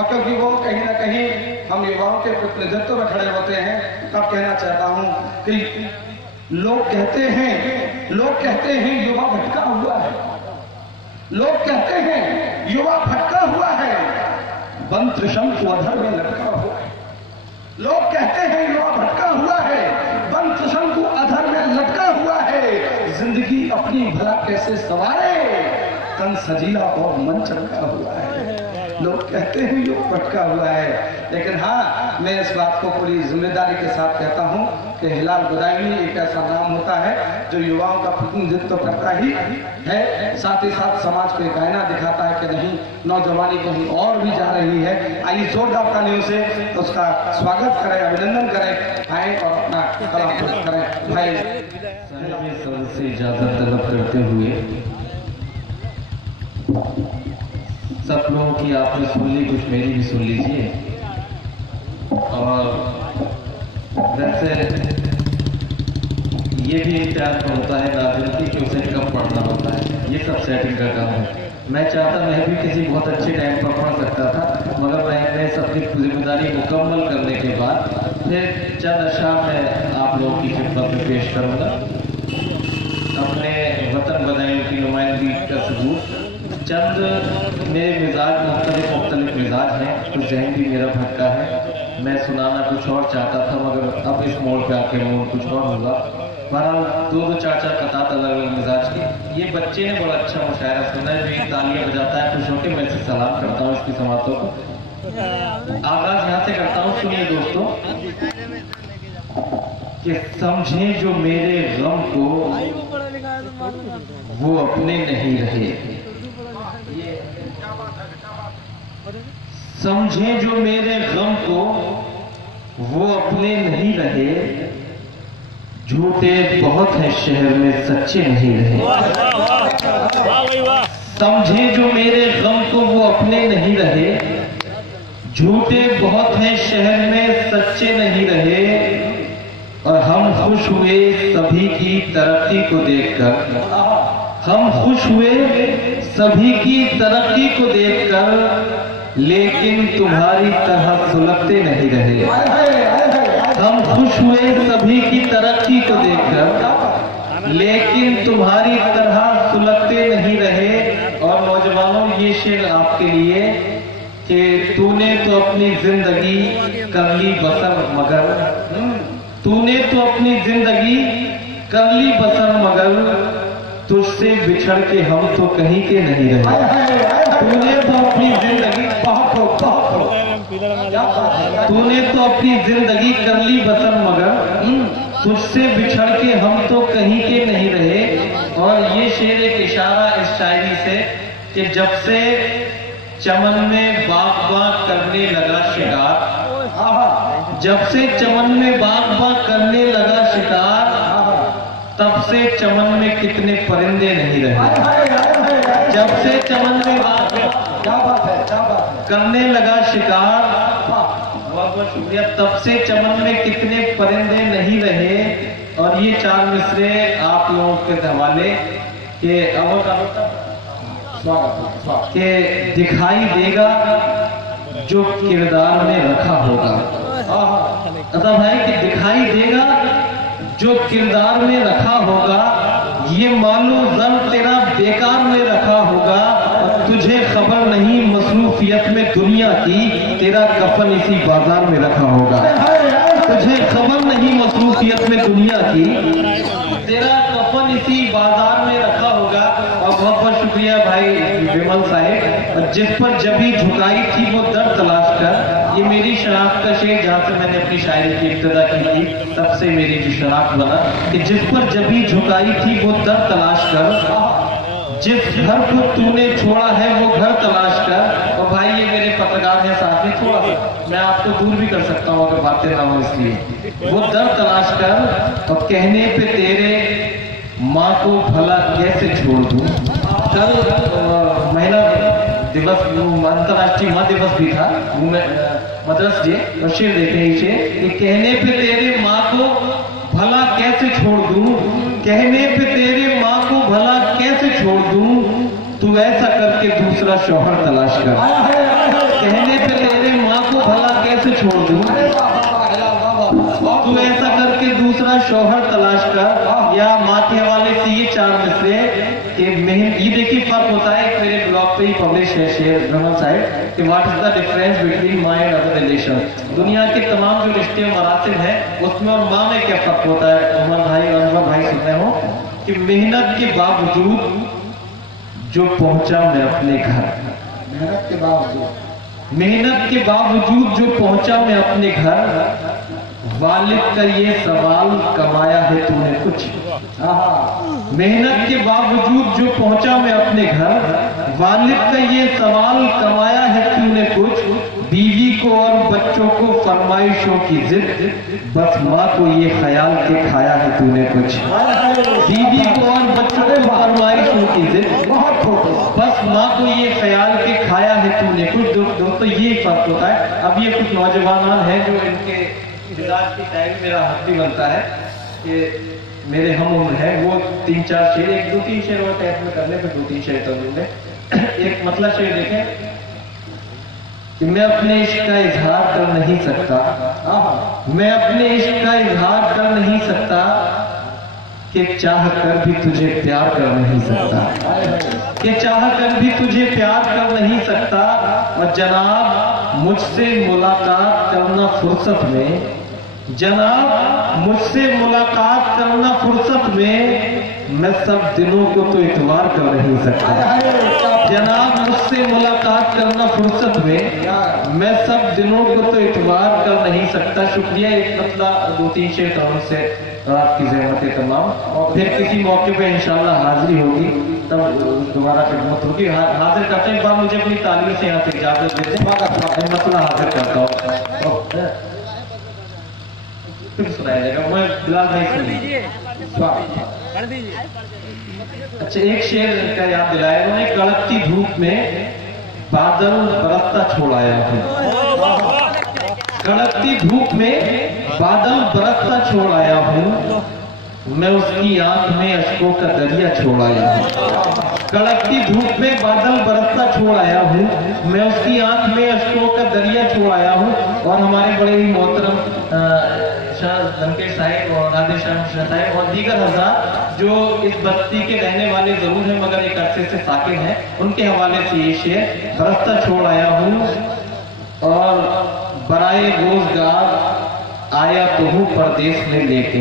और क्योंकि वो कहीं ना कहीं हम युवाओं के प्रतिनिधित्व में खड़े होते हैं, तब कहना चाहता हूं कि लोग कहते हैं युवा भटका हुआ है, लोग कहते हैं युवा भटका हुआ है, वन त्रिशंकु अधर में लटका हुआ है। लोग कहते हैं युवा भटका हुआ है, वन त्रिशंकु अधर में लटका हुआ है। जिंदगी अपनी भला कैसे सवारे, तन सजीला और मन चमका हुआ है। लोग कहते हैं युवा भटका हुआ है, लेकिन हाँ, मैं इस बात को पूरी जिम्मेदारी के साथ कहता हूं कि हिलाल बदायूनी एक ऐसा नाम होता है जो युवाओं का प्रतिनिधित्व करता ही है, साथ ही साथ समाज को एक आईना दिखाता है कि नहीं, नौजवानी कहीं और भी जा रही है। आइए जोरदार तालियों से उसका स्वागत करें, अभिनंदन करें, आए और अपना कलाम प्रस्तुत करें। भाई से इजाजत तलब करते हुए सब लोगों की आपने सुन ली, कुछ मेरी भी सुन लीजिए। और वैसे ये भी इम्तियाज पर होता है नाज़रीन की कि उसे कब पढ़ना होता है, ये सब सेटिंग का काम है। मैं चाहता मैं भी किसी बहुत अच्छे टाइम पर पढ़ सकता था, मगर मैंने अपनी जिम्मेदारी मुकम्मल करने के बाद फिर चंद अशआर मैं आप लोगों की खिदमत में पेश करूँगा। अपने वतन बदायूं की नुमाइंदगी का सबूत, चंद मेरे मिजाज मुख्तलिफ मिजाज हैं, कुछ जहन भी मेरा भटका है। मैं सुनाना कुछ और चाहता था, मगर अब इस मोड़ पे आके मोड़ कुछ और होगा। बहरहाल दो चार कतात अलग अलग मिजाज की। ये बच्चे ने बड़ा अच्छा मुशायरा सुना है, जो तालियां बजाता है खुश होकर। मैं इसे सलाम करता हूँ इसकी समातों को। आगाज यहाँ से करता हूँ, सुनिए दोस्तों, कि समझे जो मेरे गम को वो अपने नहीं रहे, समझे जो मेरे गम को वो अपने नहीं रहे, झूठे बहुत हैं शहर में सच्चे नहीं रहे। समझे जो मेरे गम को वो अपने नहीं रहे, झूठे बहुत हैं शहर में सच्चे नहीं रहे। और हम खुश हुए सभी की तरक्की को देखकर, हम खुश हुए सभी की तरक्की को देखकर, लेकिन तुम्हारी तरह सुलगते नहीं रहे। हम खुश हुए सभी की तरक्की को देखकर, लेकिन तुम्हारी तरह सुलगते नहीं रहे। और नौजवानों, ये शेर आपके लिए कि तूने तो अपनी जिंदगी कर ली बसर, मगर तूने तो अपनी जिंदगी कर ली बसर, मगर तुझसे बिछड़ के हम तो कहीं के नहीं रहे। तूने तो अपनी जिंदगी तूने तो अपनी जिंदगी कर ली बसर, मगर तुझसे बिछड़ के हम तो कहीं के नहीं रहे। और ये शेर एक इशारा इस शायरी से कि जब से चमन में बाग बाग करने लगा शिकार, जब से चमन में बाग बाग करने लगा शिकार, तब से चमन में कितने परिंदे नहीं रहे। जब से चमन में करने लगा शिकार, बहुत बहुत शुक्रिया, तब से चमन में कितने परिंदे नहीं रहे। और ये चार मिसरे आप लोगों के हवाले के के दिखाई देगा जो किरदार में रखा होगा। अतः भाई कि दिखाई देगा जो किरदार में रखा होगा, ये मानो जन तेरा बेकार में रखा होगा। और तुझे खबर नहीं मसरूफियत में दुनिया की, तेरा कफन इसी बाजार में रखा होगा। तुझे खबर नहीं मसरूफियत में दुनिया की, तेरा कफन इसी बाजार में रखा होगा। और बहुत बहुत शुक्रिया भाई विमल साहिब, जिस पर जभी झुकाई थी वो दर तलाश कर। ये मेरी शनाख्त का शेर, जहां से मैंने अपनी शायरी की इब्तिदा की थी, तब से मेरी जो शनाख्त बना कि जिस पर जभी झुकाई थी वो दर तलाश कर, जिस घर को तूने छोड़ा है वो घर तलाश कर। और भाई ये मेरे पत्रकार हैं साथ में, थोड़ा सा मैं आपको दूर भी कर सकता हूँ अगर बातें ना हो, इसलिए वो दर तलाश कर। और कहने पे तेरे माँ को भला कैसे छोड़ दूं। कल महिला दिवस, अंतर्राष्ट्रीय माँ दिवस भी था, मदर्स डे। और शेर देते हैं इसे कि कहने पे तेरे माँ को भला कैसे छोड़ दूं, कहने पे तेरे माँ को भला कैसे छोड़ दूं, तू ऐसा करके दूसरा शौहर तलाश कर। कहने पे तेरे माँ को भला कैसे छोड़ दूं? तू ऐसा करके दूसरा शौहर तलाश कर, या माँ के हवाले से ये 4 मिसरे कि ये देखिए फर्क होता है। मेरे ब्लॉग पे ही पब्लिश है शेयर रमन साहिब कि what is the difference between माँ एंड अदर रिलेशन। दुनिया के तमाम जो रिश्ते मरासिम हैं उसमें और माँ में क्या फर्क होता है। उमर भाई और अनवर भाई सुनते हो कि मेहनत के बावजूद जो पहुंचा मैं अपने घर, मेहनत के बावजूद, मेहनत के बावजूद जो पहुंचा मैं अपने घर, वालिद का ये सवाल कमाया है तूने कुछ। मेहनत के बावजूद जो पहुंचा मैं अपने घर, वालिद का ये सवाल कमाया है तूने कुछ। बीवी को और बच्चों को फरमाइशों की जिद, बस माँ को ये ख्याल के खाया है तूने कुछ। बीवी को और बच्चों को फरमाइशों की जिद, बहुत छोटे, बस माँ को ये ख्याल के खाया है तूने कुछ। दोस्तों ये फर्क होता है। अब ये कुछ नौजवान हैं जो इनके मिजाज के टाइम मेरा हक भी बनता है कि मेरे हम उम्र है, वो 3-4 शेर, 1-2-3 शेर और टाइप में करने पे 2-3 शेर कर लूंगे। एक मतलब शेर देखें कि मैं अपने इश्क का इजहार कर नहीं सकता, मैं अपने इश्क का इजहार कर नहीं सकता कि चाह कर भी तुझे प्यार कर नहीं सकता, कि चाह कर भी तुझे प्यार कर नहीं सकता। और जनाब मुझसे मुलाकात करना फुर्सत में, जनाब मुझसे मुलाकात करना फुर्सत में, मैं सब दिनों को तो इतवार कर नहीं सकता। जनाब मुझसे मुलाकात करना फुर्सत में, मैं सब दिनों को तो इतवार कर नहीं सकता। शुक्रिया। एक मतलब 2-3 शेर कौन से आपकी ज़हमतें तमाम, और फिर किसी मौके पे इंशाल्लाह हाजिरी होगी, तब दोबारा खिदमत होगी। हाजिर करते एक बार मुझे अपनी तालीम से यहाँ से इजाजत देते हैं, मसला हाजिर करता हूँ। फिर सुनाया जाएगा। मैं बिलाल भाई सुनिए। अच्छा, एक शेर का याद दिलाया उन्होंने। कड़कती धूप में बादल बरसता छोड़ आया हूँ, कड़कती धूप में बादल बरसता छोड़ आया हूँ, मैं उसकी आंख में अश्कों का दरिया छोड़ आया हूँ। कड़कती धूप में बादल बरसता छोड़ आया हूँ, मैं उसकी आंख में अश्कों का दरिया छोड़ आया हूँ। और हमारे बड़े ही मोहतरम शाह लंकेश साहिब और राधे श्याम साहिब और दीगर हज़ार जो इस बस्ती के रहने वाले जरूर हैं मगर एक अरसे से साकिन हैं, उनके हवाले से ये शेर। बरसता छोड़ आया हूँ और बराए रोजगार आया तो हूँ परदेश में लेके,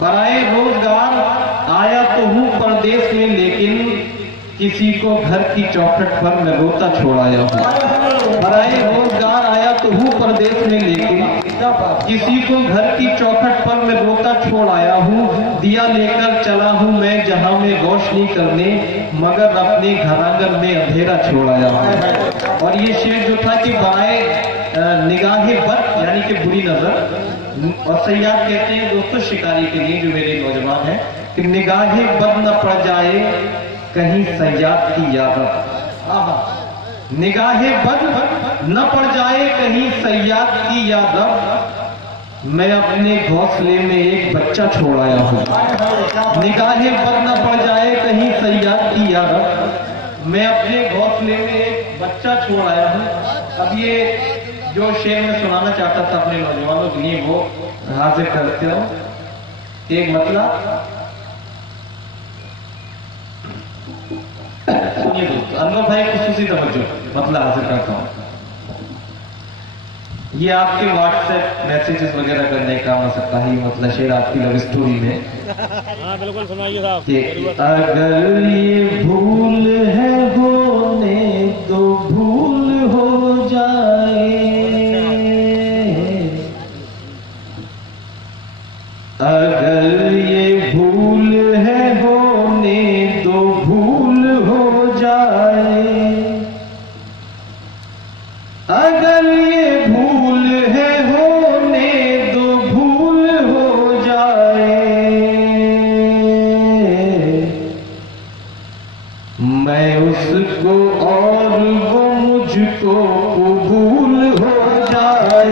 बराए रोजगार आया तो हूँ परदेश में, लेकिन किसी को घर की चौखट पर मैं रोता छोड़ आया हूँ। बराए रोजगार आया तो हूँ परदेश में, लेकिन किसी को घर की चौखट पर मैं रोता छोड़ आया हूँ। दिया लेकर चला हूँ मैं जहाँ में रोशनी करने, मगर अपने घर आंगन में अंधेरा छोड़ आया हूँ। और ये शेर जो था कि बराए निगाहे बद यानी कि बुरी नजर, और सयाद कहते हैं दोस्तों शिकारी के लिए जो मेरे नौजवान हैं, कि निगाहे बद न पड़ जाए कहीं सयाद की यादत, निगाहे बद न पड़ जाए कहीं सयाद की यादत, मैं अपने घोंसले में एक बच्चा छोड़ आया हूँ। निगाहे बद न पड़ जाए कहीं सयाद की यादत, मैं अपने घोंसले में एक बच्चा छोड़ आया हूँ। अब ये जो शेर में सुनाना चाहता था अपने नौजवानों के लिए वो हाजिर करते हो। एक मतलब सुनिए दोस्तों, अनवर भाई खुसूसी तवज्जो, मतलब हाजिर करता हूँ। ये आपके व्हाट्सएप मैसेजेस वगैरह करने का हो सकता है, मतलब शेर आपकी लव स्टोरी में। हाँ बिल्कुल सुनाइए साहब। कि अगर ये भूल है होने तो भूल हो जाए, अगर ये भूल है होने तो भूल हो जाए, अगर ये भूल है होने तो भूल हो जाए, मैं उसको और वो मुझको कबूल हो जाए,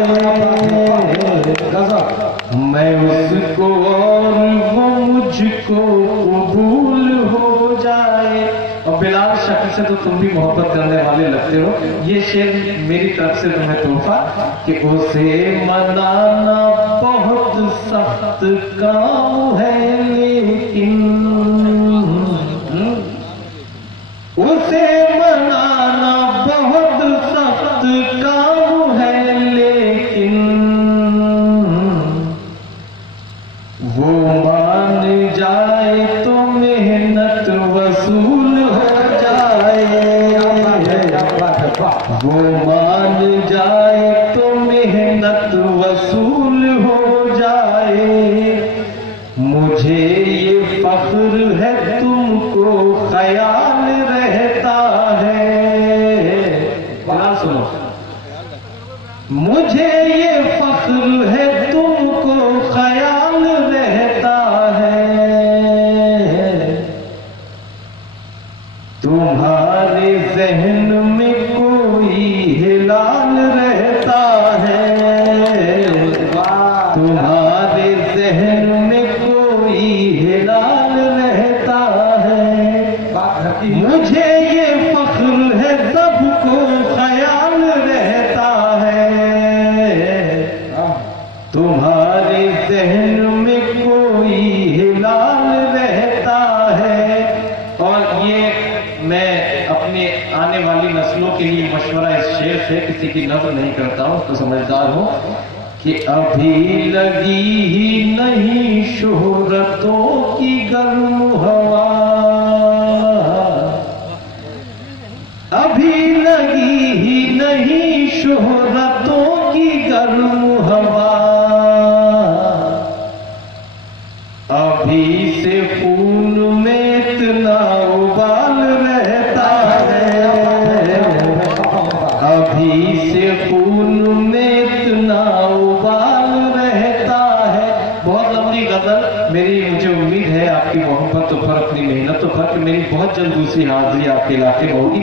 मैं उसको और वो मुझको कबूल हो जाए। और बिलाल शक्ल से तो तुम भी मोहब्बत करने वाले लगते हो। ये शेर मेरी तरफ से तुम्हें तोहफा कि उसे मनाना बहुत सख्त काम है लेकिन उसे मनाना बहुत सख्त काम है लेकिन वो मान जाए तो मेहनत वसूल हो जाए। वो मान जाए तो मेहनत वसूल हो जाए। मुझे ये फख्र है तुमको ख्याल रहता है। सुनो, मुझे ये फख्र है तुमको ख्याल रहता है। तुम्हारे जहन में कोई हिलाल रहता है। तुम्हारे जहन में कोई हिलाल रहता है। मुझे ये फख्र है सबको ख्याल रहता है। तुम्हारे जहन में कोई हिलाल रहता है। और ये मैं अपने आने वाली नस्लों के लिए मशवरा इस शेर से, किसी की नज़र नहीं करता हूं तो समझदार हूं कि अभी लगी ही नहीं शोहरतों की गर्म हवा। अभी लगी ही नहीं शोहरतों की गर्म हवा। अभी से खून में इतना उबाल रहता है। अभी से खून में इतना उबाल रहता है। बहुत लंबी गजल मेरी, मुझे उम्मीद है आपकी मोहब्बत पर, अपनी मेहनत पर, कि मेरी बहुत जल्द दूसरी हाजिरी आपके इलाके में होगी।